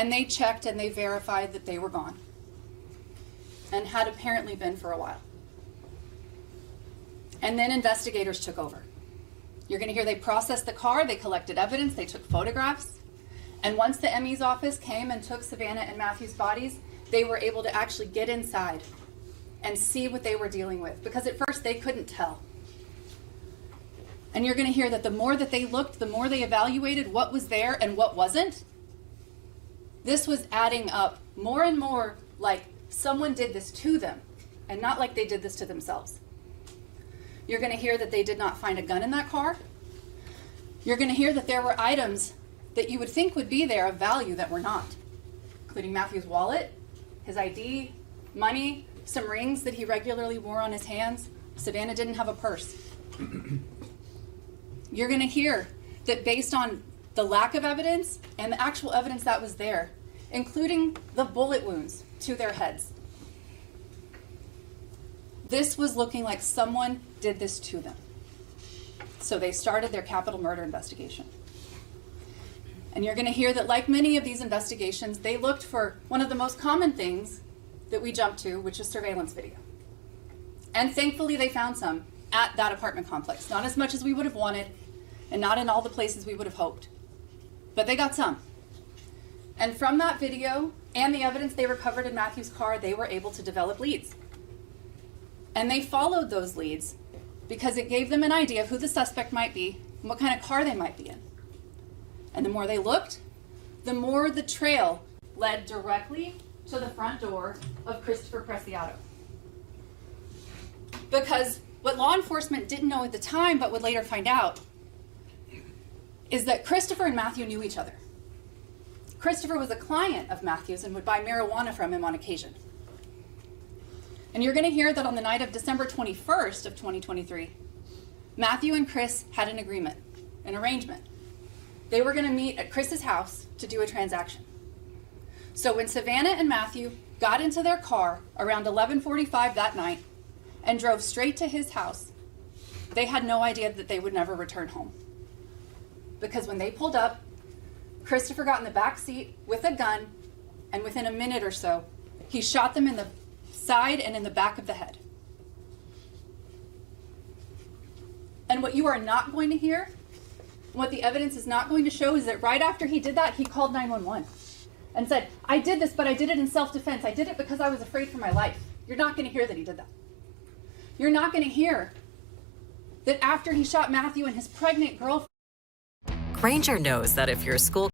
and they checked and they verified that they were gone and had apparently been for a while. And then investigators took over. You're going to hear they processed the car, they collected evidence, they took photographs. And once the ME's office came and took Savannah and Matthew's bodies, they were able to actually get inside and see what they were dealing with, because at first they couldn't tell. And you're going to hear that the more that they looked, the more they evaluated what was there and what wasn't. This was adding up more and more like someone did this to them and not like they did this to themselves. You're going to hear that they did not find a gun in that car. You're going to hear that there were items that you would think would be there of value that were not, including Matthew's wallet, his ID, money, some rings that he regularly wore on his hands. Savannah didn't have a purse. You're going to hear that based on the lack of evidence and the actual evidence that was there, including the bullet wounds to their heads, this was looking like someone did this to them. So they started their capital murder investigation. And you're going to hear that, like many of these investigations, they looked for one of the most common things that we jump to, which is surveillance video. And thankfully they found some at that apartment complex. Not as much as we would have wanted, and not in all the places we would have hoped. But they got some. And from that video and the evidence they recovered in Matthew's car, they were able to develop leads. And they followed those leads because it gave them an idea of who the suspect might be and what kind of car they might be in. And the more they looked, the more the trail led directly to the front door of Christopher Preciado. Because what law enforcement didn't know at the time, but would later find out, is that Christopher and Matthew knew each other. Christopher was a client of Matthew's and would buy marijuana from him on occasion. And you're going to hear that on the night of December 21st of 2023, Matthew and Chris had an agreement, an arrangement. They were going to meet at Chris's house to do a transaction. So when Savannah and Matthew got into their car around 11:45 that night and drove straight to his house, they had no idea that they would never return home. Because when they pulled up, Christopher got in the back seat with a gun, and within a minute or so, he shot them in the side and in the back of the head. And what you are not going to hear, what the evidence is not going to show, is that right after he did that, he called 911 and said, "I did this, but I did it in self-defense. I did it because I was afraid for my life." You're not going to hear that he did that. You're not going to hear that after he shot Matthew and his pregnant girlfriend. Grainger knows that if your school